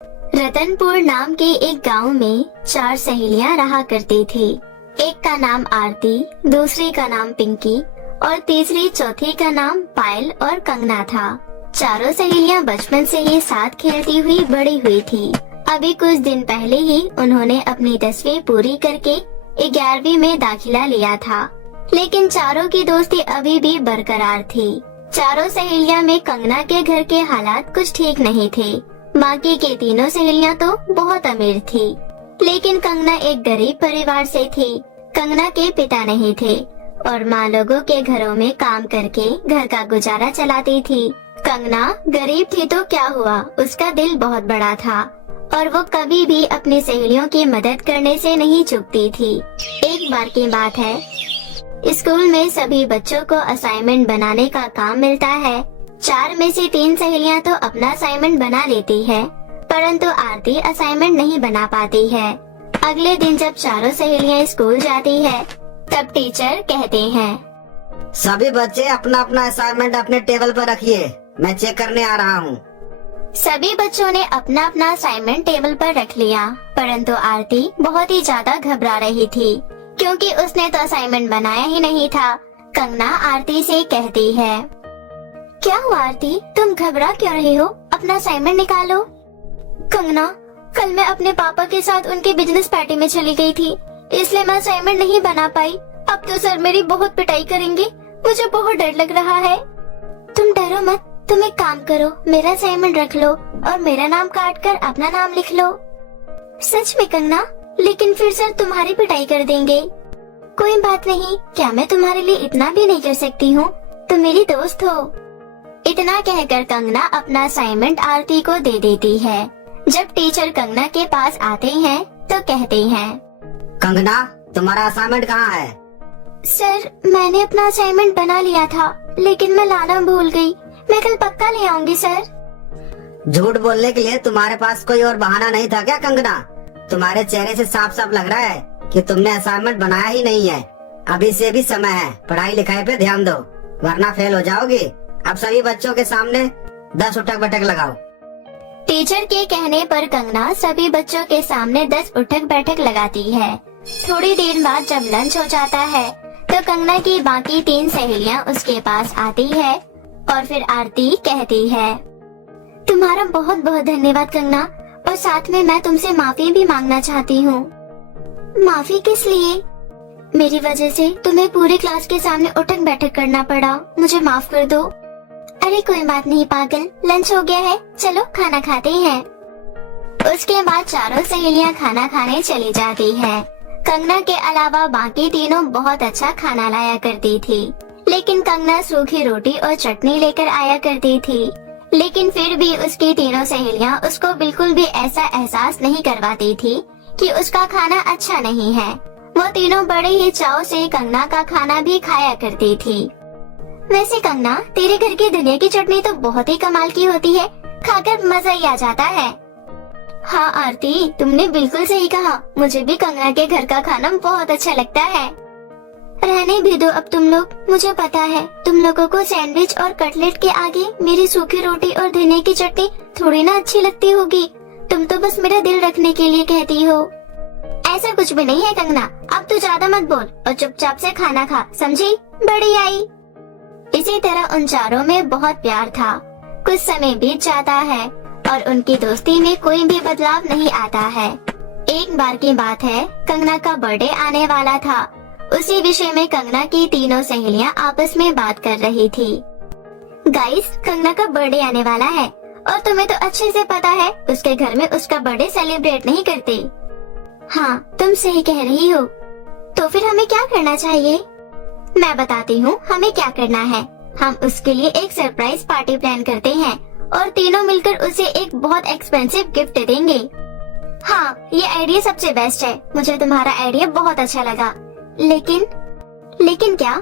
रतनपुर नाम के एक गांव में 4 सहेलियां रहा करती थी। एक का नाम आरती, दूसरी का नाम पिंकी और तीसरी चौथी का नाम पायल और कंगना था। चारों सहेलियां बचपन से ही साथ खेलती हुई बड़ी हुई थी। अभी कुछ दिन पहले ही उन्होंने अपनी 10वीं पूरी करके 11वीं में दाखिला लिया था, लेकिन चारों की दोस्ती अभी भी बरकरार थी। चारों सहेलियां में कंगना के घर के हालात कुछ ठीक नहीं थे। बाकी के तीनों सहेलियां तो बहुत अमीर थी, लेकिन कंगना एक गरीब परिवार से थी। कंगना के पिता नहीं थे और माँ लोगों के घरों में काम करके घर का गुजारा चलाती थी। कंगना गरीब थी तो क्या हुआ, उसका दिल बहुत बड़ा था और वो कभी भी अपनी सहेलियों की मदद करने से नहीं चूकती थी। एक बार की बात है, स्कूल में सभी बच्चों को असाइनमेंट बनाने का काम मिलता है। 4 में से 3 सहेलियां तो अपना असाइनमेंट बना लेती है, परंतु आरती असाइनमेंट नहीं बना पाती है। अगले दिन जब चारों सहेलियां स्कूल जाती है, तब टीचर कहते हैं, सभी बच्चे अपना अपना असाइनमेंट अपने टेबल पर रखिए, मैं चेक करने आ रहा हूँ। सभी बच्चों ने अपना अपना असाइनमेंट टेबल पर रख लिया, परंतु आरती बहुत ही ज्यादा घबरा रही थी, क्योंकि उसने तो असाइनमेंट बनाया ही नहीं था। कंगना आरती से कहती है, क्या हुआ आरती, तुम घबरा क्यों रही हो? अपना असाइनमेंट निकालो। कंगना, कल मैं अपने पापा के साथ उनके बिजनेस पार्टी में चली गई थी, इसलिए मैं असाइनमेंट नहीं बना पाई। अब तो सर मेरी बहुत पिटाई करेंगे, मुझे बहुत डर लग रहा है। तुम डरो मत, तुम एक काम करो, मेरा असाइनमेंट रख लो और मेरा नाम काट कर अपना नाम लिख लो। सच में कंगना, लेकिन फिर सर तुम्हारी पिटाई कर देंगे। कोई बात नहीं, क्या मैं तुम्हारे लिए इतना भी नहीं कर सकती हूँ? तुम मेरी दोस्त हो। इतना कहकर कंगना अपना असाइनमेंट आरती को दे देती है। जब टीचर कंगना के पास आते हैं तो कहते हैं, कंगना, तुम्हारा असाइनमेंट कहाँ है? सर मैंने अपना असाइनमेंट बना लिया था, लेकिन मैं लाना भूल गई। मैं कल पक्का ले आऊंगी सर। झूठ बोलने के लिए तुम्हारे पास कोई और बहाना नहीं था क्या कंगना? तुम्हारे चेहरे से साफ साफ लग रहा है कि तुमने असाइनमेंट बनाया ही नहीं है। अभी से भी समय है, पढ़ाई लिखाई पे ध्यान दो, वरना फेल हो जाओगी। अब सभी बच्चों के सामने 10 उठक बैठक लगाओ। टीचर के कहने पर कंगना सभी बच्चों के सामने 10 उठक बैठक लगाती है। थोड़ी देर बाद जब लंच हो जाता है तो कंगना की बाकी 3 सहेलियां उसके पास आती है और फिर आरती कहती है, तुम्हारा बहुत बहुत धन्यवाद कंगना, और साथ में मैं तुमसे माफी भी मांगना चाहती हूँ। माफी किस लिए? मेरी वजह से तुम्हें पूरी क्लास के सामने उठक बैठक करना पड़ा, मुझे माफ कर दो। अरे कोई बात नहीं पागल, लंच हो गया है, चलो खाना खाते हैं। उसके बाद चारों सहेलियां खाना खाने चली जाती है। कंगना के अलावा बाकी तीनों बहुत अच्छा खाना लाया करती थी, लेकिन कंगना सूखी रोटी और चटनी लेकर आया करती थी। लेकिन फिर भी उसकी तीनों सहेलियां उसको बिल्कुल भी ऐसा एहसास नहीं करवाती थी कि उसका खाना अच्छा नहीं है। वो तीनों बड़े ही चाव से कंगना का खाना भी खाया करती थी। वैसे कंगना, तेरे घर की धनिया की चटनी तो बहुत ही कमाल की होती है, खाकर मजा ही आ जाता है। हाँ आरती, तुमने बिल्कुल सही कहा, मुझे भी कंगना के घर का खाना बहुत अच्छा लगता है। रहने भी दो अब तुम लोग, मुझे पता है तुम लोगों को सैंडविच और कटलेट के आगे मेरी सूखी रोटी और धनिया की चटनी थोड़ी ना अच्छी लगती होगी। तुम तो बस मेरा दिल रखने के लिए कहती हो। ऐसा कुछ भी नहीं है कंगना, अब तू ज्यादा मत बोल और चुपचाप से खाना खा, समझी? बड़ी आई। इसी तरह उन चारों में बहुत प्यार था। कुछ समय बीत जाता है और उनकी दोस्ती में कोई भी बदलाव नहीं आता है। एक बार की बात है, कंगना का बर्थडे आने वाला था। उसी विषय में कंगना की तीनों सहेलियां आपस में बात कर रही थी। गाइस, कंगना का बर्थडे आने वाला है और तुम्हें तो अच्छे से पता है उसके घर में उसका बर्थडे सेलिब्रेट नहीं करते। हाँ, तुम सही कह रही हो। तो फिर हमें क्या करना चाहिए? मैं बताती हूँ हमें क्या करना है। हम उसके लिए एक सरप्राइज पार्टी प्लान करते हैं और तीनों मिलकर उसे एक बहुत एक्सपेंसिव गिफ्ट देंगे। हाँ, ये आइडिया सबसे बेस्ट है। मुझे तुम्हारा आइडिया बहुत अच्छा लगा। लेकिन क्या?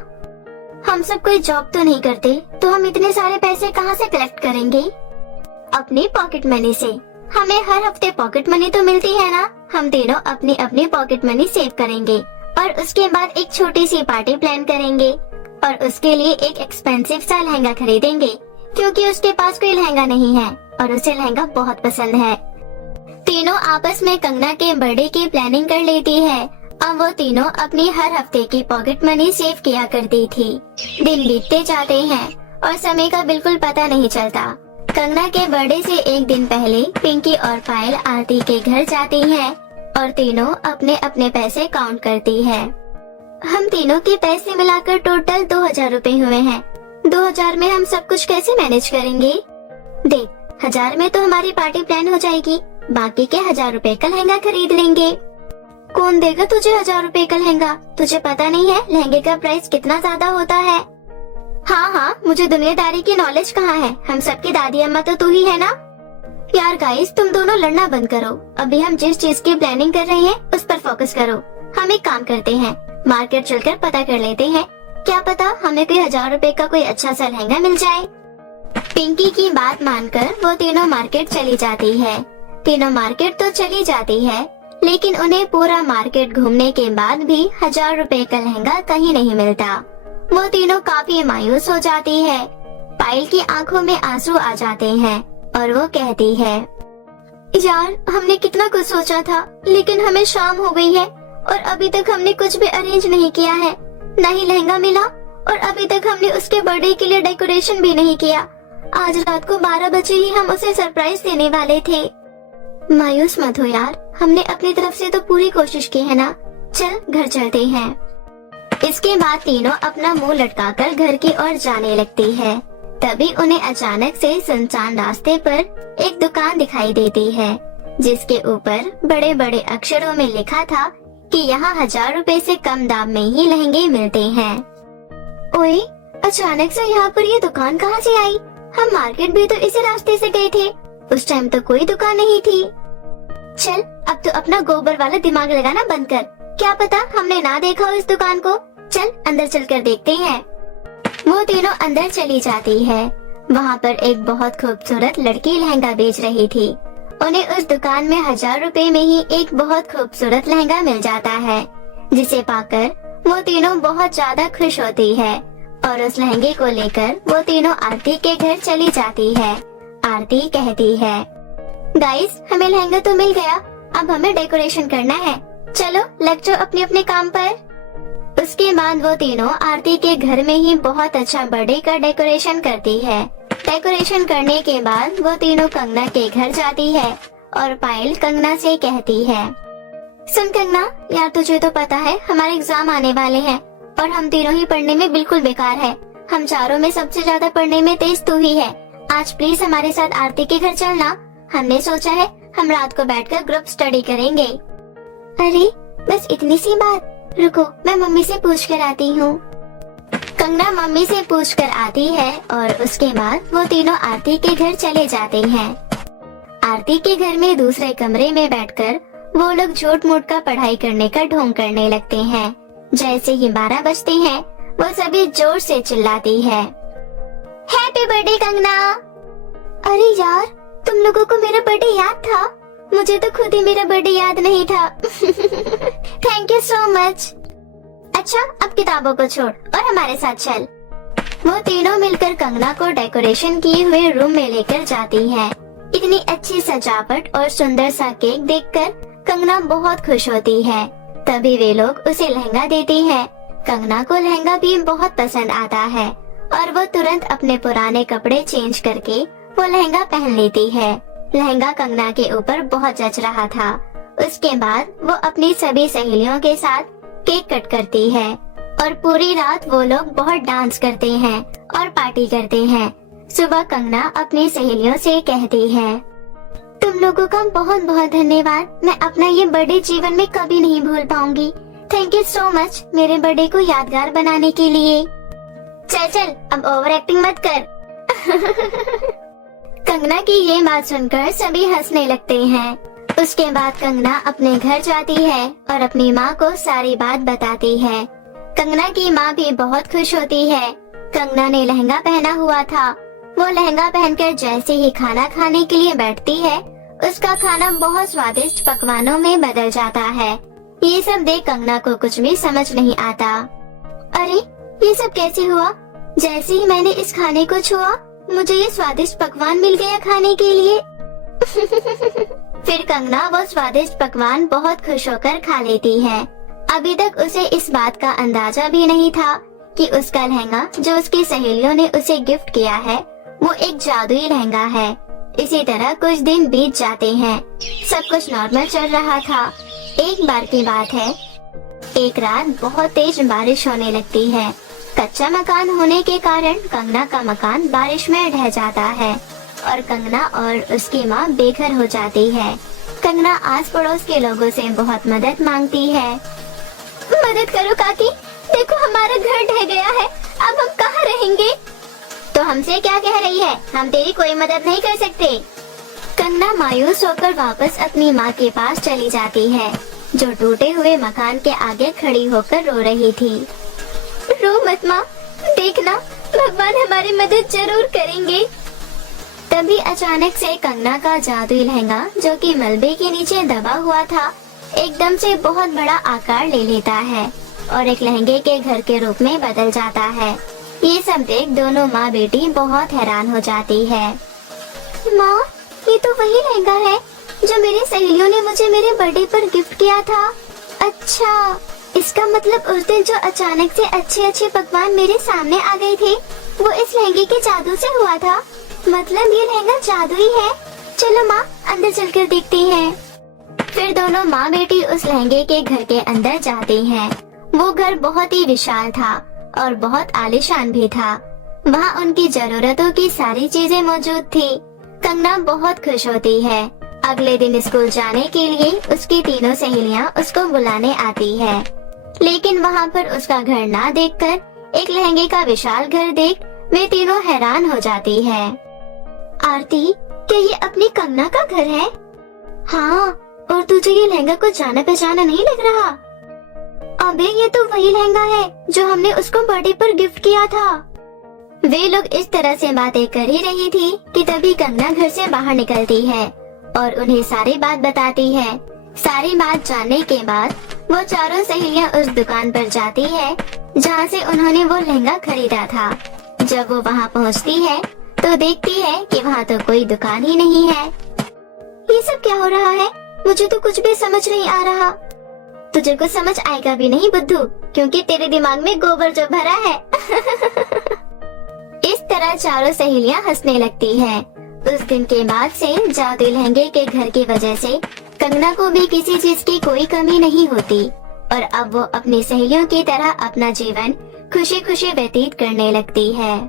हम सब कोई जॉब तो नहीं करते, तो हम इतने सारे पैसे कहाँ से कलेक्ट करेंगे? अपनी पॉकेट मनी से। हमें हर हफ्ते पॉकेट मनी तो मिलती है ना। हम तीनों अपनी अपनी पॉकेट मनी सेव करेंगे और उसके बाद एक छोटी सी पार्टी प्लान करेंगे और उसके लिए एक एक्सपेंसिव सा लहंगा खरीदेंगे, क्योंकि उसके पास कोई लहंगा नहीं है और उसे लहंगा बहुत पसंद है। तीनों आपस में कंगना के बर्थडे की प्लानिंग कर लेती है। अब वो तीनों अपनी हर हफ्ते की पॉकेट मनी सेव किया करती थी। दिन बीतते जाते हैं और समय का बिल्कुल पता नहीं चलता। कंगना के बर्थडे से एक दिन पहले पिंकी और पायल आरती के घर जाती हैं और तीनों अपने अपने पैसे काउंट करती है। हम तीनों के पैसे मिलाकर टोटल 2000 रुपए हुए हैं। 2000 में हम सब कुछ कैसे मैनेज करेंगे? देख, 1000 में तो हमारी पार्टी प्लान हो जाएगी, बाकी के 1000 रुपए का लहंगा खरीद लेंगे। कौन देगा तुझे 1000 रुपए का लहंगा? तुझे पता नहीं है लहंगे का प्राइस कितना ज्यादा होता है? हाँ, मुझे दुनियादारी की नॉलेज कहाँ है? हम सबकी दादी अम्मा तो तू ही है ना। यार गाइस, तुम दोनों लड़ना बंद करो। अभी हम जिस चीज की प्लानिंग कर रहे हैं उस पर फोकस करो। हम एक काम करते हैं, मार्केट चलकर पता कर लेते हैं, क्या पता हमें कोई 1000 रुपए का कोई अच्छा सा लहंगा मिल जाए। पिंकी की बात मानकर वो तीनों मार्केट चली जाती है। तीनों मार्केट तो चली जाती है, लेकिन उन्हें पूरा मार्केट घूमने के बाद भी 1000 रुपए का लहंगा कहीं नहीं मिलता। वो तीनों काफी मायूस हो जाती है। पायल की आंखों में आंसू आ जाते हैं और वो कहती है, यार हमने कितना कुछ सोचा था, लेकिन हमें शाम हो गई है और अभी तक हमने कुछ भी अरेंज नहीं किया है। न ही लहंगा मिला और अभी तक हमने उसके बर्थडे के लिए डेकोरेशन भी नहीं किया। आज रात को 12 बजे ही हम उसे सरप्राइज देने वाले थे। मायूस मत हो यार, हमने अपनी तरफ से तो पूरी कोशिश की है ना। चल घर चलते हैं। इसके बाद तीनों अपना मुंह लटकाकर घर की ओर जाने लगती है। तभी उन्हें अचानक से सुनसान रास्ते पर एक दुकान दिखाई देती है, जिसके ऊपर बड़े बड़े अक्षरों में लिखा था कि यहाँ 1000 रुपए से कम दाम में ही लहंगे मिलते हैं। ओए, अचानक से यहाँ पर ये दुकान कहाँ से आई? हम मार्केट भी तो इसी रास्ते से गए थे, उस टाइम तो कोई दुकान नहीं थी। चल, अब तो अपना गोबर वाला दिमाग लगाना बंद कर। क्या पता हमने ना देखा हो इस दुकान को। चल अंदर चलकर देखते हैं। वो तीनों अंदर चली जाती है। वहाँ पर एक बहुत खूबसूरत लड़की लहंगा बेच रही थी। उन्हें उस दुकान में 1000 रुपए में ही एक बहुत खूबसूरत लहंगा मिल जाता है, जिसे पाकर वो तीनों बहुत ज्यादा खुश होती है और उस लहंगे को लेकर वो तीनों आरती के घर चली जाती है। आरती कहती है, गाइस हमें लहंगा तो मिल गया, अब हमें डेकोरेशन करना है। चलो लग जाओ अपने अपने काम पर। उसके बाद वो तीनों आरती के घर में ही बहुत अच्छा बर्थडे का डेकोरेशन करती है। डेकोरेशन करने के बाद वो तीनों कंगना के घर जाती है और पायल कंगना से कहती है, सुन कंगना, यार तुझे तो पता है हमारे एग्जाम आने वाले हैं और हम तीनों ही पढ़ने में बिल्कुल बेकार है। हम चारों में सबसे ज्यादा पढ़ने में तेज तू ही है। आज प्लीज हमारे साथ आरती के घर चलना। हमने सोचा है हम रात को बैठकर ग्रुप स्टडी करेंगे। अरे बस इतनी सी बात, रुको मैं मम्मी से पूछ कर आती हूँ। कंगना मम्मी से पूछ कर आती है और उसके बाद वो तीनों आरती के घर चले जाते हैं। आरती के घर में दूसरे कमरे में बैठकर वो लोग झूठ मूठ का पढ़ाई करने का ढोंग करने लगते हैं। जैसे ही 12 बजते हैं वो सभी जोर से चिल्लाती है, हैप्पी बर्थडे कंगना। अरे यार, तुम लोगों को मेरा बर्थडे याद था? मुझे तो खुद ही मेरा बर्थडे याद नहीं था। Thank you so much. अच्छा अब किताबों को छोड़ और हमारे साथ चल। वो तीनों मिलकर कंगना को डेकोरेशन किए हुए रूम में लेकर जाती हैं। इतनी अच्छी सजावट और सुंदर सा केक देखकर कंगना बहुत खुश होती है। तभी वे लोग उसे लहंगा देते हैं। कंगना को लहंगा भी बहुत पसंद आता है और वो तुरंत अपने पुराने कपड़े चेंज करके वो लहंगा पहन लेती है। लहंगा कंगना के ऊपर बहुत जच रहा था। उसके बाद वो अपनी सभी सहेलियों के साथ केक कट करती है और पूरी रात वो लोग बहुत डांस करते हैं और पार्टी करते हैं। सुबह कंगना अपनी सहेलियों से कहती है, तुम लोगों का बहुत बहुत धन्यवाद। मैं अपना ये बर्थडे जीवन में कभी नहीं भूल पाऊंगी। थैंक यू सो मच मेरे बर्थडे को यादगार बनाने के लिए। चल चल अब ओवर एक्टिंग मत कर। कंगना की ये बात सुनकर सभी हंसने लगते हैं। उसके बाद कंगना अपने घर जाती है और अपनी माँ को सारी बात बताती है। कंगना की माँ भी बहुत खुश होती है। कंगना ने लहंगा पहना हुआ था। वो लहंगा पहनकर जैसे ही खाना खाने के लिए बैठती है, उसका खाना बहुत स्वादिष्ट पकवानों में बदल जाता है। ये सब देख कंगना को कुछ भी समझ नहीं आता। अरे ये सब कैसे हुआ? जैसे ही मैंने इस खाने को छुआ, मुझे ये स्वादिष्ट पकवान मिल गया खाने के लिए। फिर कंगना वो स्वादिष्ट पकवान बहुत खुश होकर खा लेती है। अभी तक उसे इस बात का अंदाजा भी नहीं था कि उसका लहंगा जो उसकी सहेलियों ने उसे गिफ्ट किया है वो एक जादुई लहंगा है। इसी तरह कुछ दिन बीत जाते हैं। सब कुछ नॉर्मल चल रहा था। एक बार की बात है, एक रात बहुत तेज बारिश होने लगती है। कच्चा मकान होने के कारण कंगना का मकान बारिश में ढह जाता है और कंगना और उसकी माँ बेघर हो जाती है। कंगना आस पड़ोस के लोगों से बहुत मदद मांगती है। मदद करो काकी, देखो हमारा घर ढह गया है, अब हम कहाँ रहेंगे? तो हमसे क्या कह रही है, हम तेरी कोई मदद नहीं कर सकते। कंगना मायूस होकर वापस अपनी माँ के पास चली जाती है, जो टूटे हुए मकान के आगे खड़ी होकर रो रही थी। रो मत माँ, देखना भगवान हमारी मदद जरूर करेंगे। तभी अचानक से कंगना का जादुई लहंगा, जो कि मलबे के नीचे दबा हुआ था, एकदम से बहुत बड़ा आकार ले लेता है और एक लहंगे के घर के रूप में बदल जाता है। ये सब देख दोनों माँ बेटी बहुत हैरान हो जाती है। माँ, ये तो वही लहंगा है जो मेरी सहेलियों ने मुझे मेरे बर्थडे पर गिफ्ट किया था। अच्छा, इसका मतलब उस दिन जो अचानक से अच्छे अच्छे पकवान मेरे सामने आ गए थे वो इस लहंगे के जादू से हुआ था। मतलब ये लहंगा जादुई है। चलो माँ, अंदर चलकर देखते हैं। फिर दोनों माँ बेटी उस लहंगे के घर के अंदर जाती हैं। वो घर बहुत ही विशाल था और बहुत आलीशान भी था। वहाँ उनकी जरूरतों की सारी चीजें मौजूद थी। कंगना बहुत खुश होती है। अगले दिन स्कूल जाने के लिए उसकी तीनों सहेलियाँ उसको बुलाने आती है, लेकिन वहाँ पर उसका घर ना देखकर एक लहंगे का विशाल घर देख वे तीनों हैरान हो जाती है। आरती, क्या ये अपनी कंगना का घर है? हाँ, और तुझे ये लहंगा कुछ जाना पहचाना नहीं लग रहा? अबे ये तो वही लहंगा है जो हमने उसको बर्थडे पर गिफ्ट किया था। वे लोग इस तरह से बातें कर ही रही थी कि तभी कंगना घर से बाहर निकलती है और उन्हें सारी बात बताती है। सारी बात जानने के बाद वो चारों सहेलियां उस दुकान पर जाती है जहाँ से उन्होंने वो लहंगा खरीदा था। जब वो वहाँ पहुँचती है तो देखती है कि वहाँ तो कोई दुकान ही नहीं है। ये सब क्या हो रहा है? मुझे तो कुछ भी समझ नहीं आ रहा। तुझे कुछ समझ आएगा भी नहीं बुद्धू, क्योंकि तेरे दिमाग में गोबर जो भरा है। इस तरह चारों सहेलियां हंसने लगती हैं। उस दिन के बाद से जादुई लहंगे के घर की वजह से कंगना को भी किसी चीज की कोई कमी नहीं होती और अब वो अपनी सहेलियों की तरह अपना जीवन खुशी खुशी व्यतीत करने लगती है।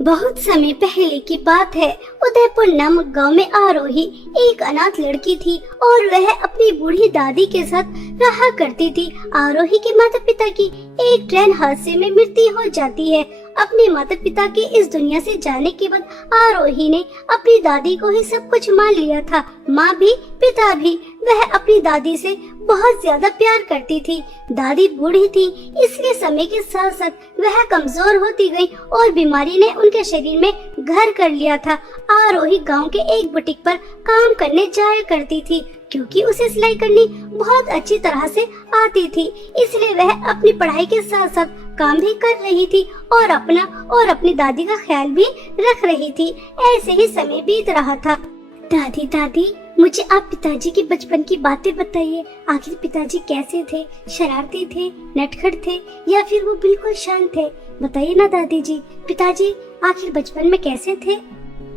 बहुत समय पहले की बात है। उदयपुर नामक गांव में आरोही एक अनाथ लड़की थी और वह अपनी बूढ़ी दादी के साथ रहा करती थी। आरोही के माता पिता की एक ट्रेन हादसे में मृत्यु हो जाती है। अपने माता पिता के इस दुनिया से जाने के बाद आरोही ने अपनी दादी को ही सब कुछ मान लिया था। माँ भी पिता भी। वह अपनी दादी से बहुत ज्यादा प्यार करती थी। दादी बूढ़ी थी, इसलिए समय के साथ साथ वह कमजोर होती गई और बीमारी ने उनके शरीर में घर कर लिया था। आरोही गांव के एक बुटीक पर काम करने जाया करती थी, क्योंकि उसे सिलाई करनी बहुत अच्छी तरह से आती थी। इसलिए वह अपनी पढ़ाई के साथ साथ काम भी कर रही थी और अपना और अपनी दादी का ख्याल भी रख रही थी। ऐसे ही समय बीत रहा था। दादी दादी, मुझे आप पिताजी के बचपन की बातें बताइए। आखिर पिताजी कैसे थे? शरारती थे, नटखट थे या फिर वो बिल्कुल शांत थे? बताइए ना दादी जी, पिताजी आखिर बचपन में कैसे थे?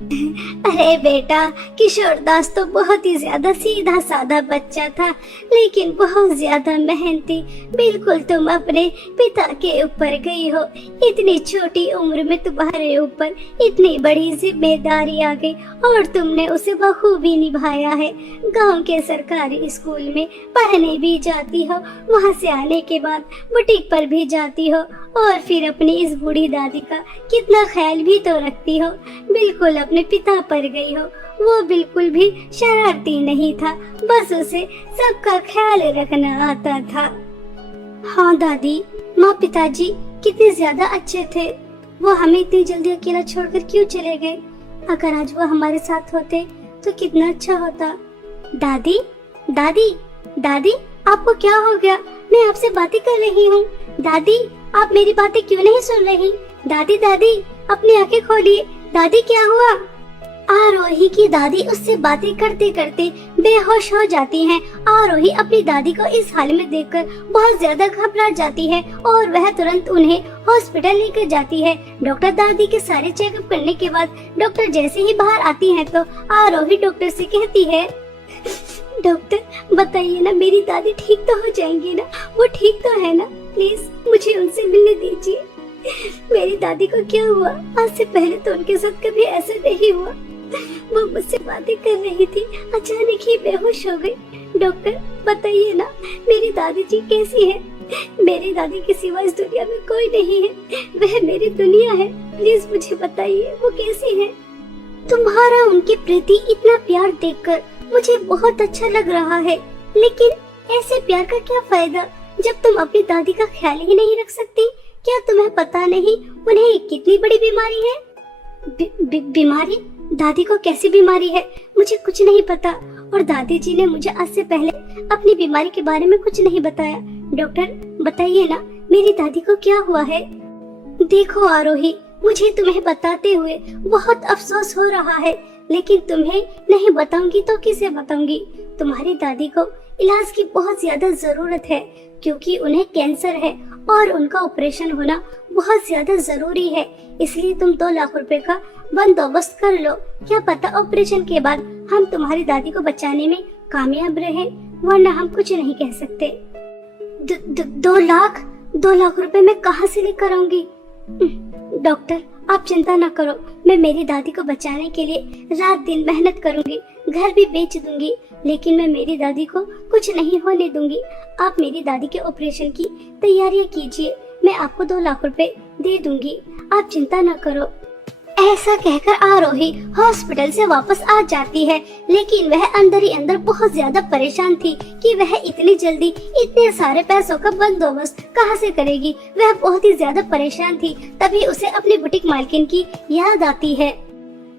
अरे बेटा, किशोरदास तो बहुत ही ज्यादा सीधा साधा बच्चा था, लेकिन बहुत ज्यादा मेहनती। बिल्कुल तुम अपने पिता के ऊपर गई हो। इतनी छोटी उम्र में तुम्हारे ऊपर इतनी बड़ी जिम्मेदारी आ गई और तुमने उसे बखूबी निभाया है। गांव के सरकारी स्कूल में पढ़ने भी जाती हो, वहां से आने के बाद बुटीक पर भी जाती हो और फिर अपनी इस बूढ़ी दादी का कितना ख्याल भी तो रखती हो। बिल्कुल अपने पिता पर गई हो। वो बिल्कुल भी शरारती नहीं था, बस उसे सबका ख्याल रखना आता था। हाँ दादी, माँ पिताजी कितने ज्यादा अच्छे थे। वो हमें इतनी जल्दी अकेला छोड़कर क्यों चले गए? अगर आज वो हमारे साथ होते तो कितना अच्छा होता। दादी दादी दादी, आपको क्या हो गया? मैं आपसे बातें कर रही हूँ। दादी, आप मेरी बातें क्यों नहीं सुन रही? दादी दादी, अपनी आंखें खोलिए। दादी क्या हुआ? आरोही की दादी उससे बातें करते करते बेहोश हो जाती हैं। आरोही अपनी दादी को इस हाल में देखकर बहुत ज्यादा घबरा जाती है और वह तुरंत उन्हें हॉस्पिटल लेकर जाती है। डॉक्टर दादी के सारे चेकअप करने के बाद डॉक्टर जैसे ही बाहर आती हैं तो आरोही डॉक्टर से कहती है, डॉक्टर बताइए ना, मेरी दादी ठीक तो हो जाएंगी ना? वो ठीक तो है ना? प्लीज मुझे उनसे मिलने दीजिए। मेरी दादी को क्या हुआ? आज से पहले तो उनके साथ कभी ऐसा नहीं हुआ। वो मुझसे बातें कर रही थी, अचानक ही बेहोश हो गई। डॉक्टर बताइए ना, मेरी दादी जी कैसी है? मेरी दादी के सिवा इस दुनिया में कोई नहीं है, वह मेरी दुनिया है। प्लीज मुझे बताइए वो कैसी है? तुम्हारा उनके प्रति इतना प्यार देखकर मुझे बहुत अच्छा लग रहा है, लेकिन ऐसे प्यार का क्या फायदा जब तुम अपनी दादी का ख्याल ही नहीं रख सकती? क्या तुम्हें पता नहीं उन्हें कितनी बड़ी बीमारी है? बीमारी? दादी को कैसी बीमारी है? मुझे कुछ नहीं पता और दादी जी ने मुझे आज से पहले अपनी बीमारी के बारे में कुछ नहीं बताया। डॉक्टर बताइए ना, मेरी दादी को क्या हुआ है? देखो आरोही, मुझे तुम्हें बताते हुए बहुत अफसोस हो रहा है, लेकिन तुम्हें नहीं बताऊंगी तो किसे बताऊंगी? तुम्हारी दादी को इलाज की बहुत ज्यादा जरूरत है क्योंकि उन्हें कैंसर है और उनका ऑपरेशन होना बहुत ज्यादा जरूरी है। इसलिए तुम 2 लाख रुपए का बंदोबस्त कर लो। क्या पता ऑपरेशन के बाद हम तुम्हारी दादी को बचाने में कामयाब रहे, वरना हम कुछ नहीं कह सकते। 2 लाख रुपए मैं कहाँ से लेकर आऊंगी? डॉक्टर आप चिंता न करो, मैं मेरी दादी को बचाने के लिए रात दिन मेहनत करूंगी, घर भी बेच दूंगी, लेकिन मैं मेरी दादी को कुछ नहीं होने दूंगी। आप मेरी दादी के ऑपरेशन की तैयारियां कीजिए, मैं आपको 2 लाख रुपए दे दूंगी, आप चिंता न करो। ऐसा कहकर आरोही हॉस्पिटल से वापस आ जाती है, लेकिन वह अंदर ही अंदर बहुत ज्यादा परेशान थी कि वह इतनी जल्दी इतने सारे पैसों का बंदोबस्त कहां से करेगी। वह बहुत ही ज्यादा परेशान थी। तभी उसे अपनी बुटीक मालकिन की याद आती है।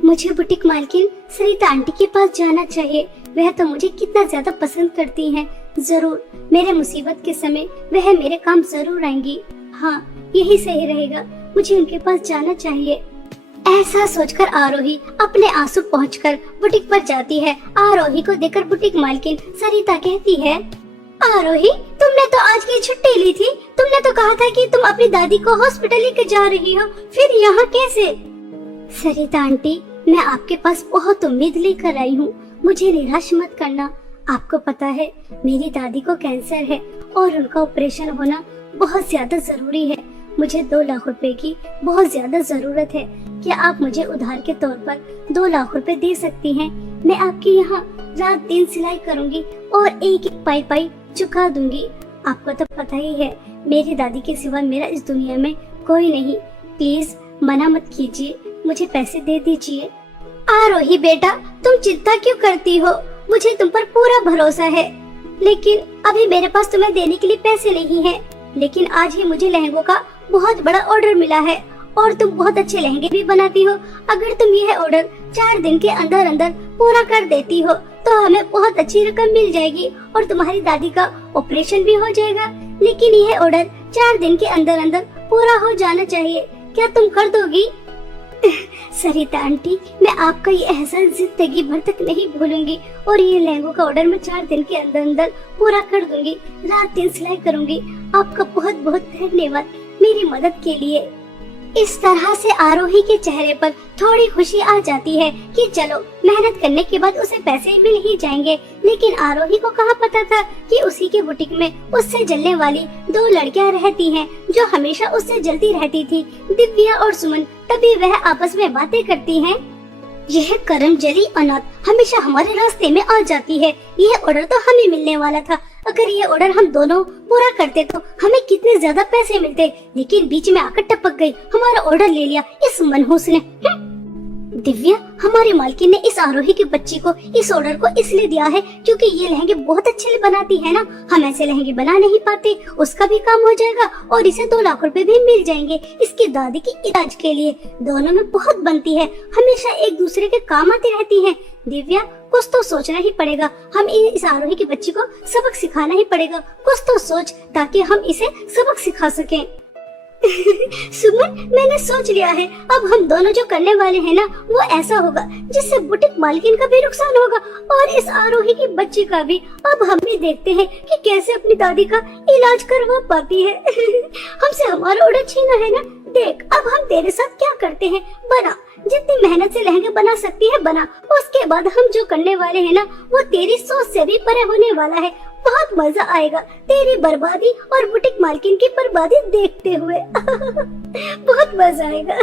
मुझे बुटीक मालकिन सरिता आंटी के पास जाना चाहिए, वह तो मुझे कितना ज्यादा पसंद करती हैं। जरूर मेरे मुसीबत के समय वह मेरे काम जरूर आएंगी। हाँ यही सही रहेगा, मुझे उनके पास जाना चाहिए। ऐसा सोचकर आरोही अपने आंसू पहुंचकर बुटीक पर जाती है। आरोही को देखकर बुटीक मालकिन सरिता कहती है, आरोही तुमने तो आज की छुट्टी ली थी, तुमने तो कहा था कि तुम अपनी दादी को हॉस्पिटल लेकर जा रही हो, फिर यहाँ कैसे? सरिता आंटी, मैं आपके पास बहुत उम्मीद लेकर आई हूँ, मुझे निराश मत करना। आपको पता है मेरी दादी को कैंसर है और उनका ऑपरेशन होना बहुत ज्यादा जरूरी है। मुझे 2 लाख रुपए की बहुत ज्यादा जरूरत है। क्या आप मुझे उधार के तौर पर 2 लाख रुपए दे सकती हैं? मैं आपके यहाँ रात दिन सिलाई करूँगी और एक एक पाई चुका दूंगी। आपको तो पता ही है मेरी दादी के सिवा मेरा इस दुनिया में कोई नहीं। प्लीज मना मत कीजिए, मुझे पैसे दे दीजिए। आरोही बेटा, तुम चिंता क्यों करती हो? मुझे तुम पर पूरा भरोसा है, लेकिन अभी मेरे पास तुम्हें देने के लिए पैसे नहीं है। लेकिन आज ही मुझे लहंगों का बहुत बड़ा ऑर्डर मिला है और तुम बहुत अच्छे लहंगे भी बनाती हो। अगर तुम यह ऑर्डर 4 दिन के अंदर अंदर पूरा कर देती हो तो हमें बहुत अच्छी रकम मिल जाएगी और तुम्हारी दादी का ऑपरेशन भी हो जाएगा। लेकिन यह ऑर्डर 4 दिन के अंदर अंदर पूरा हो जाना चाहिए। क्या तुम कर दोगी? सरिता आंटी, मैं आपका ये एहसान जिंदगी भर तक नहीं भूलूंगी और ये लहंगों का ऑर्डर मैं 4 दिन के अंदर अंदर पूरा कर दूंगी। रात दिन सिलाई करूंगी। आपका बहुत बहुत धन्यवाद मेरी मदद के लिए। इस तरह से आरोही के चेहरे पर थोड़ी खुशी आ जाती है कि चलो मेहनत करने के बाद उसे पैसे मिल ही जाएंगे। लेकिन आरोही को कहाँ पता था कि उसी के बुटीक में उससे जलने वाली 2 लड़कियां रहती हैं जो हमेशा उससे जलती रहती थी, दिव्या और सुमन। तभी वह आपस में बातें करती हैं। यह करमजली अनाथ हमेशा हमारे रास्ते में आ जाती है। यह ऑर्डर तो हमें मिलने वाला था। अगर ये ऑर्डर हम दोनों पूरा करते तो हमें कितने ज्यादा पैसे मिलते, लेकिन बीच में आकर टपक गई, हमारा ऑर्डर ले लिया इस मनहूस ने। दिव्या, हमारी मालकिन ने इस आरोही की बच्ची को इस ऑर्डर को इसलिए दिया है क्योंकि ये लहंगे बहुत अच्छे बनाती है ना। हम ऐसे लहंगे बना नहीं पाते, उसका भी काम हो जाएगा और इसे 2 लाख रुपए भी मिल जाएंगे इसकी दादी की इलाज के लिए। दोनों में बहुत बनती है, हमेशा एक दूसरे के काम आती रहती है। दिव्या, कुछ तो सोचना ही पड़ेगा, हम इस आरोही की बच्ची को सबक सिखाना ही पड़ेगा। कुछ तो सोच ताकि हम इसे सबक सिखा सकें। सुमन, मैंने सोच लिया है, अब हम दोनों जो करने वाले हैं ना, वो ऐसा होगा जिससे बुटीक मालकिन का भी नुकसान होगा और इस आरोही की बच्ची का भी। अब हम भी देखते हैं कि कैसे अपनी दादी का इलाज करवा पाती है। हमसे हमारा ऑर्डर छीना है ना। देख, अब हम तेरे साथ क्या करते हैं, बना। जितनी मेहनत से लहंगा बना सकती है बना। उसके बाद हम जो करने वाले हैं ना, वो तेरी सोच से भी परे होने वाला है। बहुत मजा आएगा तेरी बर्बादी और बुटीक मालकिन की बर्बादी देखते हुए। बहुत मजा आएगा।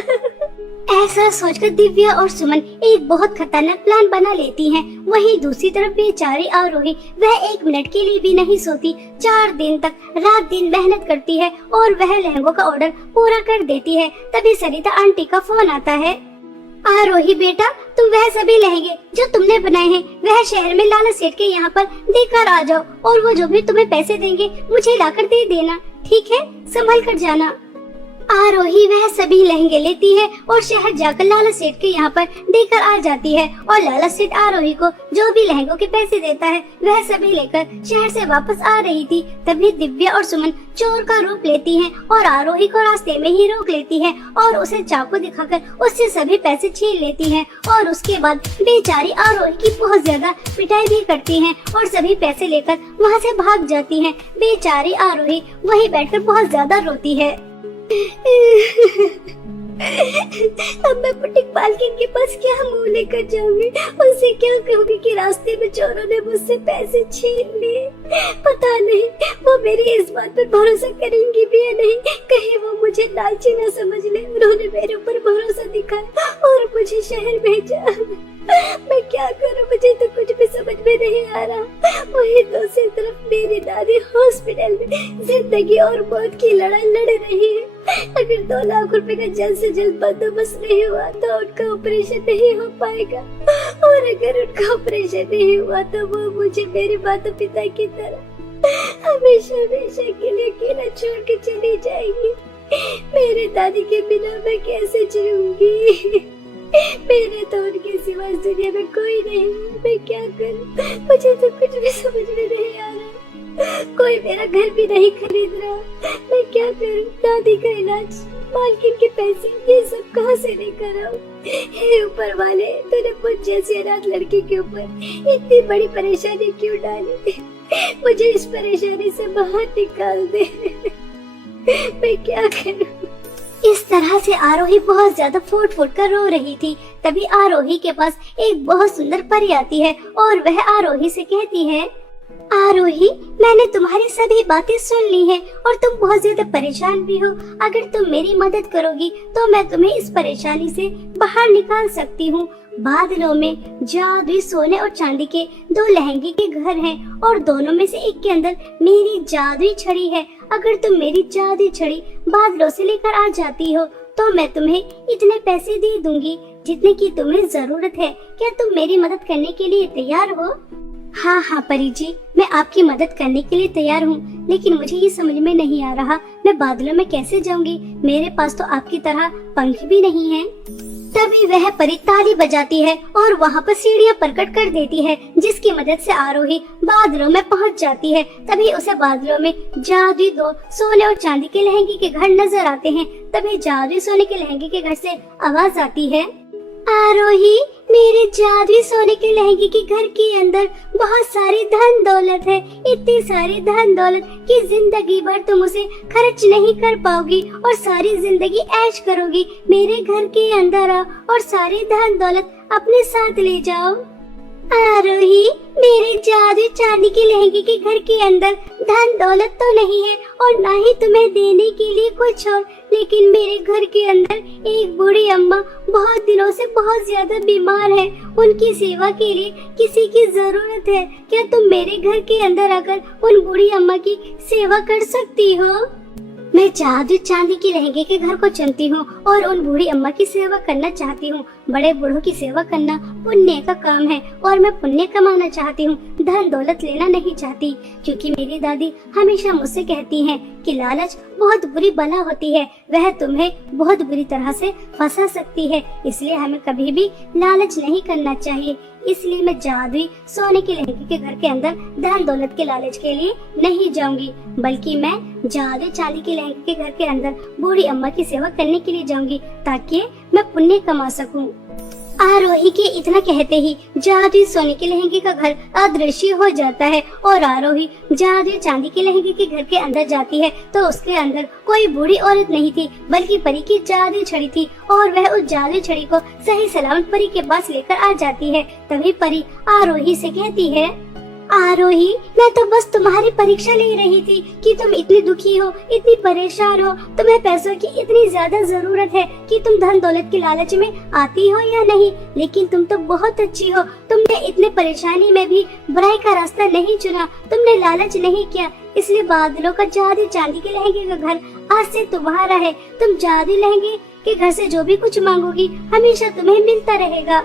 ऐसा सोचकर दिव्या और सुमन एक बहुत खतरनाक प्लान बना लेती हैं। वहीं दूसरी तरफ बेचारी आरोही, वह 1 मिनट के लिए भी नहीं सोती। 4 दिन तक रात दिन मेहनत करती है और वह लहंगों का ऑर्डर पूरा कर देती है। तभी सरिता आंटी का फोन आता है। आरोही बेटा, तुम वह सभी लहंगे जो तुमने बनाए हैं वह शहर में लाला सेठ के यहाँ पर देकर आ जाओ और वो जो भी तुम्हें पैसे देंगे मुझे लाकर दे देना, ठीक है? संभल कर जाना। आरोही वह सभी लहंगे लेती है और शहर जाकर लाला सेठ के यहाँ पर देकर आ जाती है और लाला सेठ आरोही को जो भी लहंगों के पैसे देता है वह सभी लेकर शहर से वापस आ रही थी। तभी दिव्या और सुमन चोर का रूप लेती हैं और आरोही को रास्ते में ही रोक लेती हैं और उसे चाकू दिखाकर उससे सभी पैसे छीन लेती हैं और उसके बाद बेचारी आरोही की बहुत ज्यादा पिटाई भी करती हैं और सभी पैसे लेकर वहाँ से भाग जाती हैं। बेचारी आरोही वहीं बैठकर बहुत ज्यादा रोती है। अब मैं बुटीक मालकिन के पास क्या मुंह लेकर जाऊंगी? उनसे क्या कहूंगी कि रास्ते में चोरों ने मुझसे पैसे छीन लिए? पता नहीं वो मेरी इस बात पर भरोसा करेंगी भी या नहीं। कहीं वो मुझे लालची न समझ ले। उन्होंने मेरे ऊपर भरोसा दिखाया और मुझे शहर भेजा। मैं क्या करूं? मुझे तो कुछ भी समझ में नहीं आ रहा। वही दूसरी तरफ मेरी दादी हॉस्पिटल में जिंदगी और मौत की लड़ाई लड़ रही है। अगर 2 लाख रुपए का जल्द से जल्द बंदोबस्त नहीं हुआ तो उनका ऑपरेशन नहीं हो पाएगा और अगर उनका ऑपरेशन नहीं हुआ तो वो मुझे मेरे माता पिता की तरह हमेशा हमेशा के लिए अकेला छोड़ के चली जाएंगी। मेरे दादी के बिना मैं कैसे जीऊंगी? मेरे तो उनके सिवा इस दुनिया में कोई नहीं है। मैं क्या करूं? मुझे तो कुछ भी समझ में नहीं आ रहा। कोई मेरा घर भी नहीं खरीद रहा। मैं क्या करूं? दादी का इलाज, मालकिन के पैसे, ये सब कहां से लेकर आऊं? हे ऊपर वाले, तूने मुझ जैसी अनाथ लड़की के ऊपर इतनी बड़ी परेशानी क्यों डाली? मुझे इस परेशानी से बाहर निकाल दे। मैं क्या करूं? इस तरह से आरोही बहुत ज्यादा फूट फूट कर रो रही थी। तभी आरोही के पास एक बहुत सुंदर परी आती है और वह आरोही से कहती है, आरोही, मैंने तुम्हारी सभी बातें सुन ली हैं और तुम बहुत ज्यादा परेशान भी हो। अगर तुम मेरी मदद करोगी तो मैं तुम्हें इस परेशानी से बाहर निकाल सकती हूँ। बादलों में जादुई सोने और चांदी के 2 लहंगे के घर हैं और दोनों में से एक के अंदर मेरी जादुई छड़ी है। अगर तुम मेरी जादुई छड़ी बादलों से लेकर आ जाती हो तो मैं तुम्हें इतने पैसे दे दूंगी जितने की तुम्हें जरूरत है। क्या तुम मेरी मदद करने के लिए तैयार हो? हाँ हाँ परी जी, मैं आपकी मदद करने के लिए तैयार हूँ, लेकिन मुझे ये समझ में नहीं आ रहा मैं बादलों में कैसे जाऊंगी। मेरे पास तो आपकी तरह पंख भी नहीं है। तभी वह परी ताली बजाती है और वहाँ पर सीढ़ियाँ प्रकट कर देती है जिसकी मदद से आरोही बादलों में पहुँच जाती है। तभी उसे बादलों में जादुई 2 सोने और चांदी के लहंगे के घर नजर आते हैं। तभी जादुई सोने के लहंगे के घर से आवाज आती है, आरोही, मेरे जादुई सोने के लहंगे के घर के अंदर बहुत सारी धन दौलत है। इतनी सारी धन दौलत कि जिंदगी भर तुम उसे खर्च नहीं कर पाओगी और सारी जिंदगी ऐश करोगी। मेरे घर के अंदर आओ और सारी धन दौलत अपने साथ ले जाओ। आरोही, मेरे जादुई चांदी के लहंगे के घर के अंदर धन दौलत तो नहीं है और ना ही तुम्हें देने के लिए कुछ और, लेकिन मेरे घर के अंदर एक बूढ़ी अम्मा बहुत दिनों से बहुत ज्यादा बीमार है। उनकी सेवा के लिए किसी की जरूरत है। क्या तुम मेरे घर के अंदर आकर उन बूढ़ी अम्मा की सेवा कर सकती हो? मैं जादुई चांदी के लहंगे के घर को चुनती हूँ और उन बूढ़ी अम्मा की सेवा करना चाहती हूँ। बड़े बूढ़ों की सेवा करना पुण्य का काम है और मैं पुण्य कमाना चाहती हूँ, धन दौलत लेना नहीं चाहती। क्योंकि मेरी दादी हमेशा मुझसे कहती हैं कि लालच बहुत बुरी बला होती है, वह तुम्हें बहुत बुरी तरह से फंसा सकती है। इसलिए हमें कभी भी लालच नहीं करना चाहिए। इसलिए मैं जादुई सोने के लहंगे के घर के अंदर धन दौलत के लालच के लिए नहीं जाऊंगी, बल्कि मैं जादुई चांदी के लहंगे के घर के अंदर बूढ़ी अम्मा की सेवा करने के लिए जाऊंगी, ताकि मैं पुण्य कमा सकूं। आरोही के इतना कहते ही जादुई सोने के लहंगे का घर अदृश्य हो जाता है और आरोही जादुई चांदी के लहंगे के घर के अंदर जाती है तो उसके अंदर कोई बूढ़ी औरत नहीं थी, बल्कि परी की जादुई छड़ी थी और वह उस जादुई छड़ी को सही सलामत परी के पास लेकर आ जाती है। तभी परी आरोही से कहती है, आरोही, मैं तो बस तुम्हारी परीक्षा ले रही थी कि तुम इतनी दुखी हो, इतनी परेशान हो, तुम्हें पैसों की इतनी ज्यादा जरूरत है कि तुम धन दौलत के लालच में आती हो या नहीं। लेकिन तुम तो बहुत अच्छी हो, तुमने इतने परेशानी में भी बुराई का रास्ता नहीं चुना, तुमने लालच नहीं किया, इसलिए बादलों का जादू चांदी के लहंगे का घर आज से तुम्हारा है। तुम जादू लहंगे के घर से जो भी कुछ मांगोगी हमेशा तुम्हें मिलता रहेगा।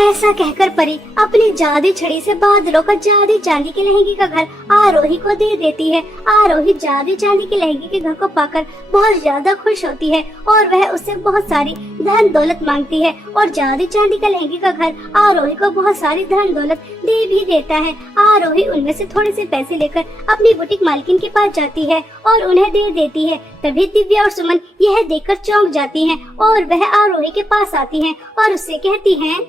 ऐसा कहकर परी अपनी जादू छड़ी से बादलों का जादू चांदी के लहंगे का घर आरोही को दे देती है। आरोही जादू चांदी के लहंगे के घर को पाकर बहुत ज्यादा खुश होती है और वह उससे बहुत सारी धन दौलत मांगती है और जादू चांदी का लहंगे का घर आरोही को बहुत सारी धन दौलत दे भी देता है। आरोही उनमें से थोड़े से पैसे लेकर अपनी बुटीक मालकिन के पास जाती है और उन्हें दे देती है। तभी दिव्या और सुमन यह देखकर चौंक जाती हैं और वह आरोही के पास आती हैं और उससे कहती हैं,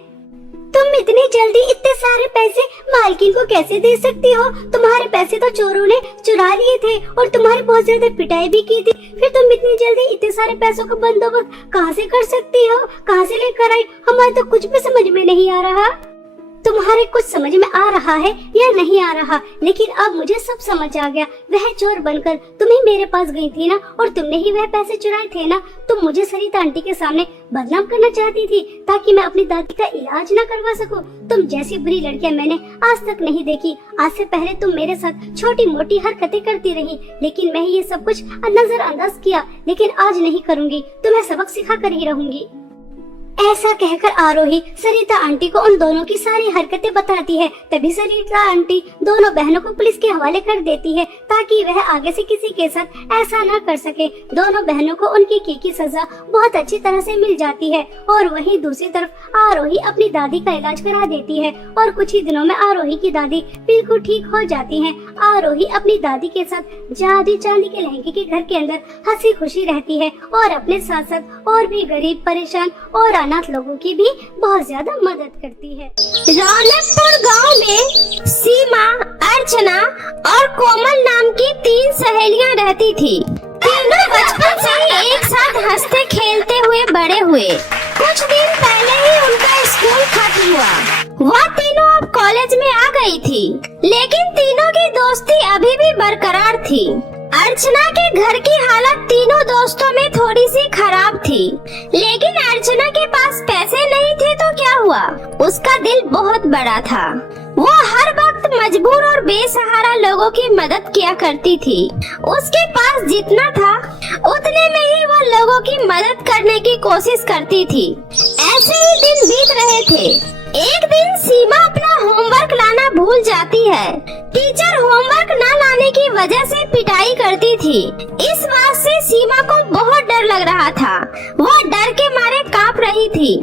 तुम इतनी जल्दी इतने सारे पैसे मालकिन को कैसे दे सकती हो? तुम्हारे पैसे तो चोरों ने चुरा लिए थे और तुम्हारी बहुत ज्यादा पिटाई भी की थी, फिर तुम इतनी जल्दी इतने सारे पैसों का बंदोबस्त कहाँ से कर सकती हो? कहाँ से लेकर आई? हमारे तो कुछ भी समझ में नहीं आ रहा। तुम्हारे कुछ समझ में आ रहा है या नहीं आ रहा, लेकिन अब मुझे सब समझ आ गया। वह चोर बनकर तुम ही मेरे पास गई थी ना, और तुमने ही वह पैसे चुराए थे ना। तुम मुझे सरिता आंटी के सामने बदनाम करना चाहती थी ताकि मैं अपनी दादी का इलाज न करवा सकूं। तुम जैसी बुरी लड़कियां मैंने आज तक नहीं देखी। आज से पहले तुम मेरे साथ छोटी मोटी हरकतें करती रही, लेकिन मैं ये सब कुछ नजरअंदाज किया, लेकिन आज नहीं करूँगी। तुम्हें सबक सिखा कर ही रहूंगी। ऐसा कहकर आरोही सरिता आंटी को उन दोनों की सारी हरकतें बताती है। तभी सरिता आंटी दोनों बहनों को पुलिस के हवाले कर देती है ताकि वह आगे से किसी के साथ ऐसा न कर सके। दोनों बहनों को उनकी की सजा बहुत अच्छी तरह से मिल जाती है और वहीं दूसरी तरफ आरोही अपनी दादी का इलाज करा देती है और कुछ ही दिनों में आरोही की दादी बिल्कुल ठीक हो जाती है। आरोही अपनी दादी के साथ जादू चांदी के लहंगे के घर के अंदर हंसी खुशी रहती है और अपने साथ साथ और भी गरीब, परेशान और अनाथ लोगों की भी बहुत ज्यादा मदद करती है। रौनकपुर गांव में सीमा, अर्चना और कोमल नाम की 3 सहेलियां रहती थी। तीनों बचपन से ही एक साथ हंसते खेलते हुए बड़े हुए। कुछ दिन पहले ही उनका स्कूल खत्म हुआ। वह तीनों अब कॉलेज में आ गई थी, लेकिन तीनों की दोस्ती अभी भी बरकरार थी। अर्चना के घर की हालत तीनों दोस्तों में थोड़ी सी खराब थी, लेकिन अर्चना के पास पैसे नहीं थे तो क्या हुआ, उसका दिल बहुत बड़ा था। वो हर वक्त मजबूर और बेसहारा लोगों की मदद किया करती थी। उसके पास जितना था उतने में ही वो लोगों की मदद करने की कोशिश करती थी। ऐसे ही दिन बीत रहे थे। एक दिन सीमा अपना होमवर्क लाना भूल जाती है। टीचर होमवर्क न लाने की वजह से पिटाई करती थी। इस बात से सीमा को बहुत डर लग रहा था। वो डर के मारे कांप रही थी।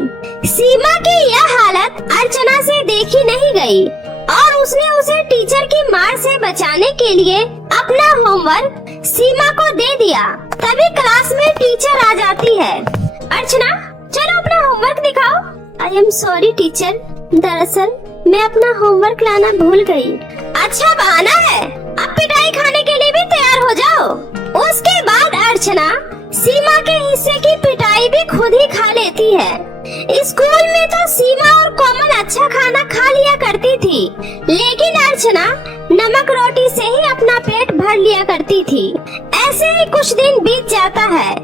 सीमा की यह हालत अर्चना से देखी नहीं गई और उसने उसे टीचर की मार से बचाने के लिए अपना होमवर्क सीमा को दे दिया। तभी क्लास में टीचर आ जाती है। अर्चना, चलो अपना होमवर्क दिखाओ। आई एम सॉरी टीचर, दरअसल मैं अपना होमवर्क लाना भूल गई। अच्छा बहाना है, अब पिटाई खाने के लिए भी तैयार हो जाओ। उसके बाद अर्चना सीमा के हिस्से की पिटाई भी खुद ही खा लेती है। स्कूल में तो सीमा और कोमल अच्छा खाना खा लिया करती थी, लेकिन अर्चना नमक रोटी से ही अपना पेट भर लिया करती थी। ऐसे ही कुछ दिन बीत जाता है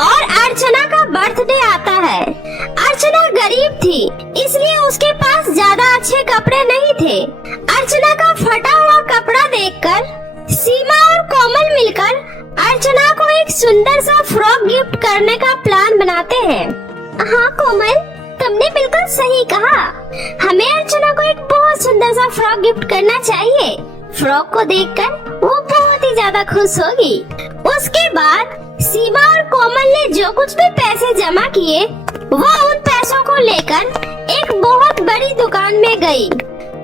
और अर्चना का बर्थडे आता है। अर्चना गरीब थी, इसलिए उसके पास ज्यादा अच्छे कपड़े नहीं थे। अर्चना का फटा हुआ कपड़ा देखकर सीमा और कोमल मिलकर अर्चना को एक सुंदर सा फ्रॉक गिफ्ट करने का प्लान बनाते हैं। हाँ कोमल, तुमने बिल्कुल सही कहा। हमें अर्चना को एक बहुत सुंदर सा फ्रॉक गिफ्ट करना चाहिए। फ्रॉक को देखकर वो बहुत ही ज्यादा खुश होगी। उसके बाद सीमा और कोमल ने जो कुछ भी पैसे जमा किए वो उन पैसों को लेकर एक बहुत बहुत बड़ी दुकान में गई।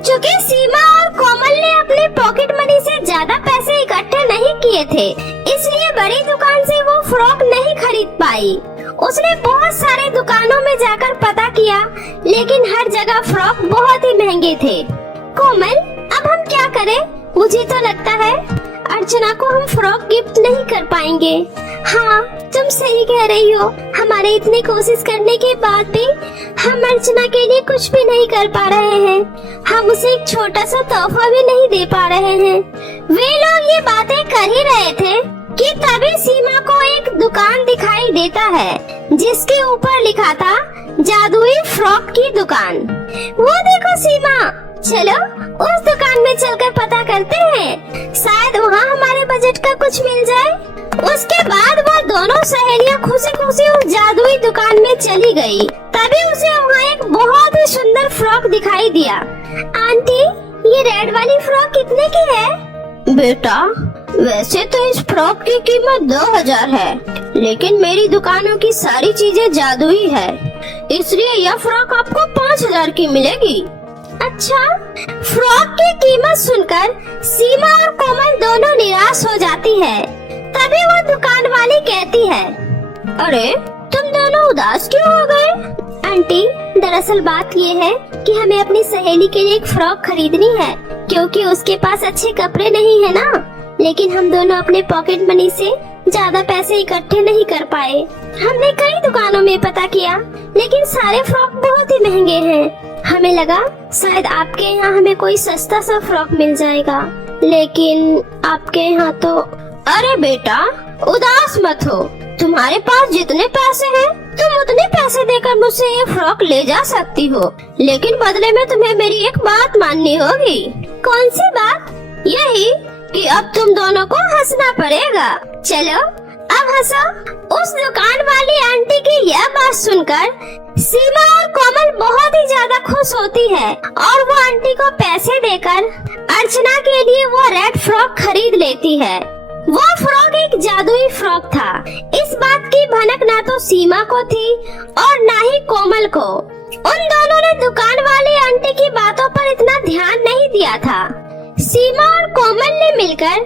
चूँकि सीमा और कोमल ने अपने पॉकेट मनी से ज्यादा पैसे इकट्ठे नहीं किए थे, इसलिए बड़ी दुकान से वो फ्रॉक नहीं खरीद पाई। उसने बहुत सारे दुकानों में जाकर पता किया, लेकिन हर जगह फ्रॉक बहुत ही महंगे थे। कोमल, अब हम क्या करें? मुझे तो लगता है अर्चना को हम फ्रॉक गिफ्ट नहीं कर पाएंगे। हाँ, तुम सही कह रही हो। हमारे इतने कोशिश करने के बाद भी हम अर्चना के लिए कुछ भी नहीं कर पा रहे हैं। हम उसे एक छोटा सा तोहफा भी नहीं दे पा रहे हैं। वे लोग ये बातें कर ही रहे थे कि तभी सीमा को एक दुकान दिखाई देता है, जिसके ऊपर लिखा था जादुई फ्रॉक की दुकान। वो देखो सीमा, चलो उस दुकान में चलकर पता करते हैं, शायद वहाँ हमारे बजट का कुछ मिल जाए। उसके बाद वो दोनों सहेलियां खुशी खुशी उस जादुई दुकान में चली गई। तभी उसे वहाँ एक बहुत ही सुंदर फ्रॉक दिखाई दिया। आंटी, ये रेड वाली फ्रॉक कितने की है? बेटा, वैसे तो इस फ्रॉक की कीमत 2000 है, लेकिन मेरी दुकानों की सारी चीजें जादुई है, इसलिए यह फ्रॉक आपको 5000 की मिलेगी। अच्छा, फ्रॉक की कीमत सुनकर सीमा और कोमल दोनों निराश हो जाती है। तभी वो दुकान वाली कहती है, अरे तुम दोनों उदास क्यों हो गए? आंटी, दरअसल बात ये है कि हमें अपनी सहेली के लिए एक फ्रॉक खरीदनी है, क्योंकि उसके पास अच्छे कपड़े नहीं है ना। लेकिन हम दोनों अपने पॉकेट मनी से ज्यादा पैसे इकट्ठे नहीं कर पाए। हमने कई दुकानों में पता किया, लेकिन सारे फ्रॉक बहुत ही महंगे हैं। हमें लगा शायद आपके यहाँ हमें कोई सस्ता सा फ्रॉक मिल जाएगा, लेकिन आपके यहाँ तो। अरे बेटा, उदास मत हो। तुम्हारे पास जितने पैसे हैं, तुम उतने पैसे देकर मुझसे ये फ्रॉक ले जा सकती हो, लेकिन बदले में तुम्हें मेरी एक बात माननी होगी। कौन सी बात? यही कि अब तुम दोनों को हंसना पड़ेगा। चलो अब हंसो। उस दुकान वाली आंटी की यह बात सुनकर सीमा और कोमल बहुत ही ज्यादा खुश होती है और वो आंटी को पैसे देकर अर्चना के लिए वो रेड फ्रॉक खरीद लेती है। वो फ्रॉक एक जादुई फ्रॉक था। इस बात की भनक ना तो सीमा को थी और ना ही कोमल को। उन दोनों ने दुकान वाली आंटी की बातों पर इतना ध्यान नहीं दिया था। सीमा और कोमल ने मिलकर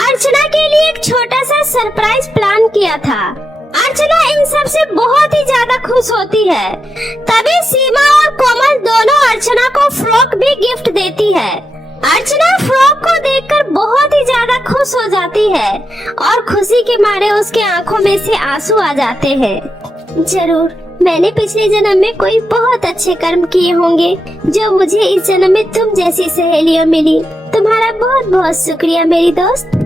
अर्चना के लिए एक छोटा सा सरप्राइज प्लान किया था। अर्चना इन सब से बहुत ही ज्यादा खुश होती है। तभी सीमा और कोमल दोनों अर्चना को फ्रॉक भी गिफ्ट देती है। अर्चना फ्रॉक को देखकर बहुत ही ज्यादा खुश हो जाती है और खुशी के मारे उसके आंखों में से आंसू आ जाते हैं। जरूर मैंने पिछले जन्म में कोई बहुत अच्छे कर्म किए होंगे, जो मुझे इस जन्म में तुम जैसी सहेलियां मिली। तुम्हारा बहुत बहुत शुक्रिया मेरी दोस्त।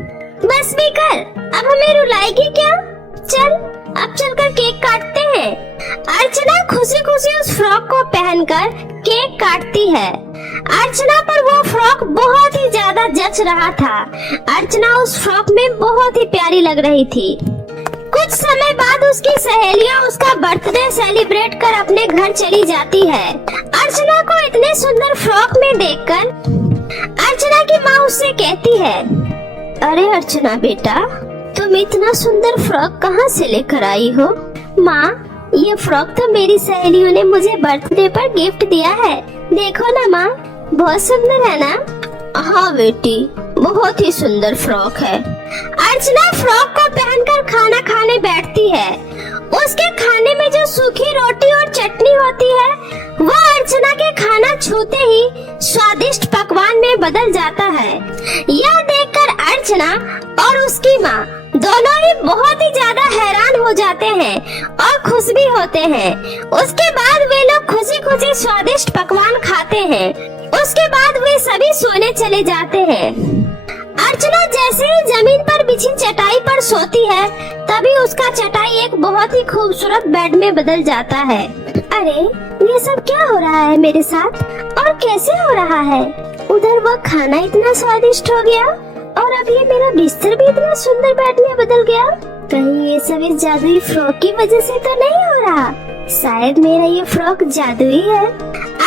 बस भी कर, अब हमें रुलाएगी क्या? चल अब चलकर केक काटते हैं। अर्चना खुशी खुशी उस फ्रॉक को पहनकर केक काटती है। अर्चना पर वो फ्रॉक बहुत ही ज्यादा जच रहा था। अर्चना उस फ्रॉक में बहुत ही प्यारी लग रही थी। कुछ समय बाद उसकी सहेलियां उसका बर्थडे सेलिब्रेट कर अपने घर चली जाती है। अर्चना को इतने सुंदर फ्रॉक में देखकर अर्चना की माँ उससे कहती है, अरे अर्चना बेटा, तुम इतना सुंदर फ्रॉक कहाँ से लेकर आई हो? माँ, ये फ्रॉक तो मेरी सहेलियों ने मुझे बर्थडे पर गिफ्ट दिया है। देखो ना माँ, बहुत सुंदर है ना? हाँ बेटी, बहुत ही सुंदर फ्रॉक है। अर्चना फ्रॉक को पहनकर खाना खाने बैठती है। उसके खाने में जो सूखी रोटी और चटनी होती है, वो अर्चना के खाना छूते ही स्वादिष्ट पकवान में बदल जाता है। यह देखकर अर्चना और उसकी माँ दोनों ही बहुत ही ज्यादा हैरान हो जाते हैं और खुश भी होते हैं। उसके बाद वे लोग खुशी खुशी स्वादिष्ट पकवान खाते हैं। उसके बाद वे सभी सोने चले जाते हैं। अर्चना जैसे ही जमीन पर बिछी चटाई पर सोती है, तभी उसका चटाई एक बहुत ही खूबसूरत बेड में बदल जाता है। अरे ये सब क्या हो रहा है मेरे साथ और कैसे हो रहा है? उधर वो खाना इतना स्वादिष्ट हो गया और अब ये मेरा बिस्तर भी इतना सुंदर बेड में बदल गया। कहीं ये सब इस जादुई फ्रॉक की वजह से तो नहीं हो रहा? शायद मेरा ये फ्रॉक जादुई है।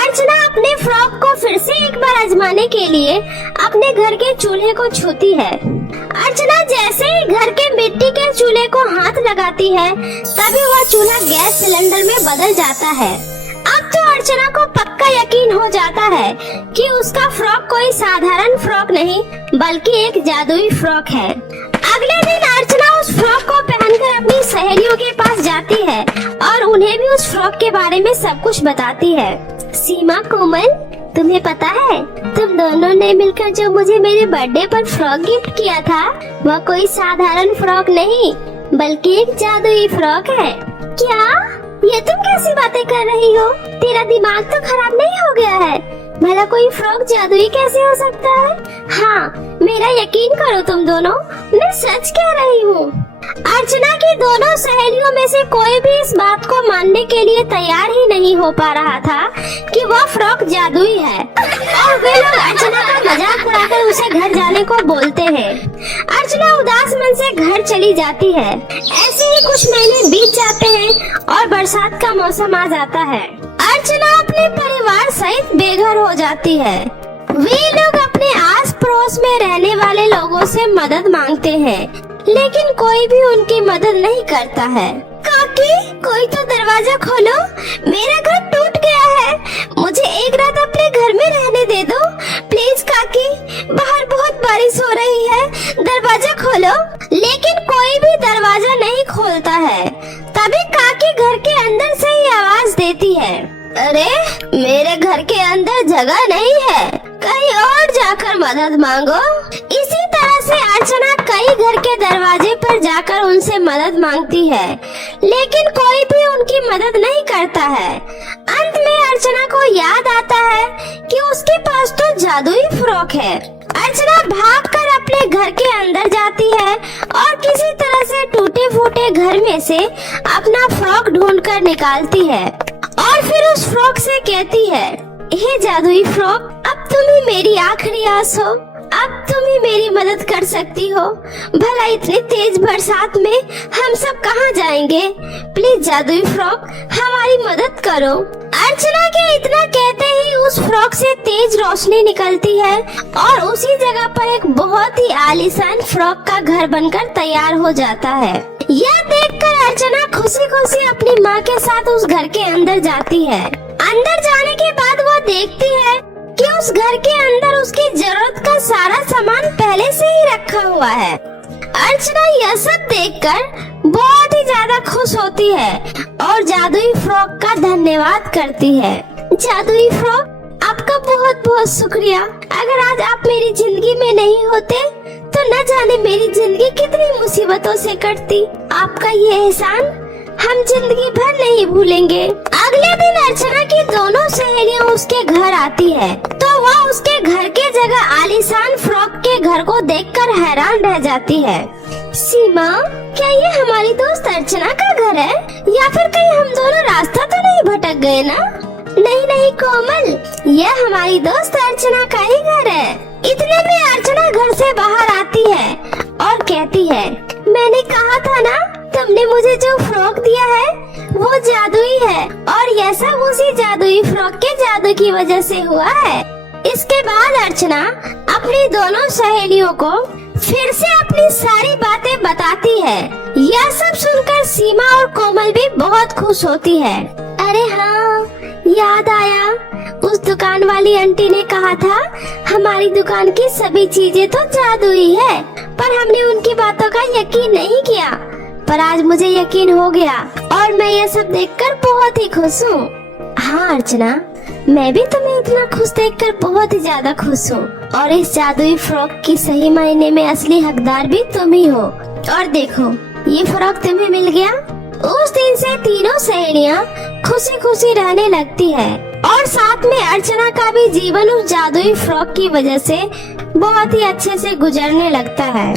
अर्चना अपने फ्रॉक को फिर से एक बार आजमाने के लिए अपने घर के चूल्हे को छूती है। अर्चना जैसे ही घर के मिट्टी के चूल्हे को हाथ लगाती है, तभी वह चूल्हा गैस सिलेंडर में बदल जाता है। अब तो अर्चना को पक्का यकीन हो जाता है कि उसका फ्रॉक कोई साधारण फ्रॉक नहीं बल्कि एक जादुई फ्रॉक है। अगले दिन अर्चना उस फ्रॉक को पहनकर अपनी सहेलियों के पास जाती है और उन्हें भी उस फ्रॉक के बारे में सब कुछ बताती है। सीमा, कोमल, तुम्हें पता है तुम दोनों ने मिलकर जो मुझे मेरे बर्थडे पर फ्रॉक गिफ्ट किया था वह कोई साधारण फ्रॉक नहीं बल्कि एक जादुई फ्रॉक है। क्या? ये तुम कैसी बातें कर रही हो? तेरा दिमाग तो खराब नहीं हो गया है? भला कोई फ्रॉक जादुई कैसे हो सकता है? हाँ, मेरा यकीन करो तुम दोनों, मैं सच कह रही हूँ। अर्चना की दोनों सहेलियों में से कोई भी इस बात को मानने के लिए तैयार ही नहीं हो पा रहा था कि वह फ्रॉक जादुई है और वे लोग अर्चना का मजाक उड़ाकर उसे घर जाने को बोलते हैं। अर्चना उदास मन से घर चली जाती है। ऐसे ही कुछ महीने बीत जाते हैं और बरसात का मौसम आ जाता है। अर्चना अपने परिवार सहित बेघर हो जाती है। वे लोग अपने आस पड़ोस में रहने वाले लोगों से मदद मांगते हैं लेकिन कोई भी उनकी मदद नहीं करता है। काकी, कोई तो दरवाजा खोलो, मेरा घर टूट गया है, मुझे एक रात अपने घर में रहने दे दो प्लीज काकी, बाहर बहुत बारिश हो रही है, दरवाजा खोलो। लेकिन कोई भी दरवाजा नहीं खोलता है। तभी काकी घर के अंदर से ही आवाज देती है, अरे मेरे घर के अंदर जगह नहीं है, कहीं और जाकर मदद मांगो। इसी तरह से अर्चना कई घर के दरवाजे पर जाकर उनसे मदद मांगती है लेकिन कोई भी उनकी मदद नहीं करता है। अंत में अर्चना को याद आता है कि उसके पास तो जादुई फ्रॉक है। अर्चना भागकर अपने घर के अंदर जाती है और किसी तरह से टूटे फूटे घर में से अपना फ्रॉक ढूंढकर निकालती है और फिर उस फ्रॉक से कहती है, हे जादुई फ्रॉक, अब तुम ही मेरी आखिरी आस हो, अब तुम ही मेरी मदद कर सकती हो। भला इतनी तेज बरसात में हम सब कहाँ जाएंगे? प्लीज जादुई फ्रॉक हमारी मदद करो। अर्चना के इतना कहते ही उस फ्रॉक से तेज रोशनी निकलती है और उसी जगह पर एक बहुत ही आलीशान फ्रॉक का घर बनकर तैयार हो जाता है। यह देखकर अर्चना खुशी खुशी अपनी माँ के साथ उस घर के अंदर जाती है। अंदर जाने के बाद वो देखती है कि उस घर के अंदर उसकी जरूरत का सारा सामान पहले से ही रखा हुआ है। अर्चना यह सब देखकर बहुत ही ज्यादा खुश होती है और जादुई फ्रॉक का धन्यवाद करती है। जादुई फ्रॉक, आपका बहुत बहुत शुक्रिया। अगर आज आप मेरी जिंदगी में नहीं होते तो न जाने मेरी जिंदगी कितनी मुसीबतों से कटती। आपका ये एहसान हम जिंदगी भर नहीं भूलेंगे। अगले दिन अर्चना की दोनों सहेलियां उसके घर आती है तो वह उसके घर के जगह आलीशान फ्रॉक के घर को देखकर हैरान रह जाती है। सीमा, क्या ये हमारी दोस्त अर्चना का घर है या फिर कहीं हम दोनों रास्ता तो नहीं भटक गए ना? नहीं नहीं कोमल, यह हमारी दोस्त अर्चना का ही घर है। इतने में अर्चना घर से बाहर आती है और कहती है, मैंने कहा था ना, तुमने मुझे जो फ्रॉक दिया है वो जादुई है और यह सब उसी जादुई फ्रॉक के जादू की वजह से हुआ है। इसके बाद अर्चना अपनी दोनों सहेलियों को फिर से अपनी सारी बातें बताती है। यह सब सुनकर सीमा और कोमल भी बहुत खुश होती है। अरे हाँ, याद आया, उस दुकान वाली आंटी ने कहा था हमारी दुकान की सभी चीजें तो जादुई है, पर हमने उनकी बातों का यकीन नहीं किया। पर आज मुझे यकीन हो गया और मैं ये सब देखकर बहुत ही खुश हूँ। हाँ अर्चना, मैं भी तुम्हें इतना खुश देखकर बहुत ही ज्यादा खुश हूँ और इस जादुई फ्रॉक की सही मायने में असली हकदार भी तुम ही हो। और देखो, ये फ्रॉक तुम्हें मिल गया। उस दिन से तीनों सहेलियाँ खुशी खुशी रहने लगती है और साथ में अर्चना का भी जीवन उस जादुई फ्रॉक की वजह से बहुत ही अच्छे से गुजरने लगता है।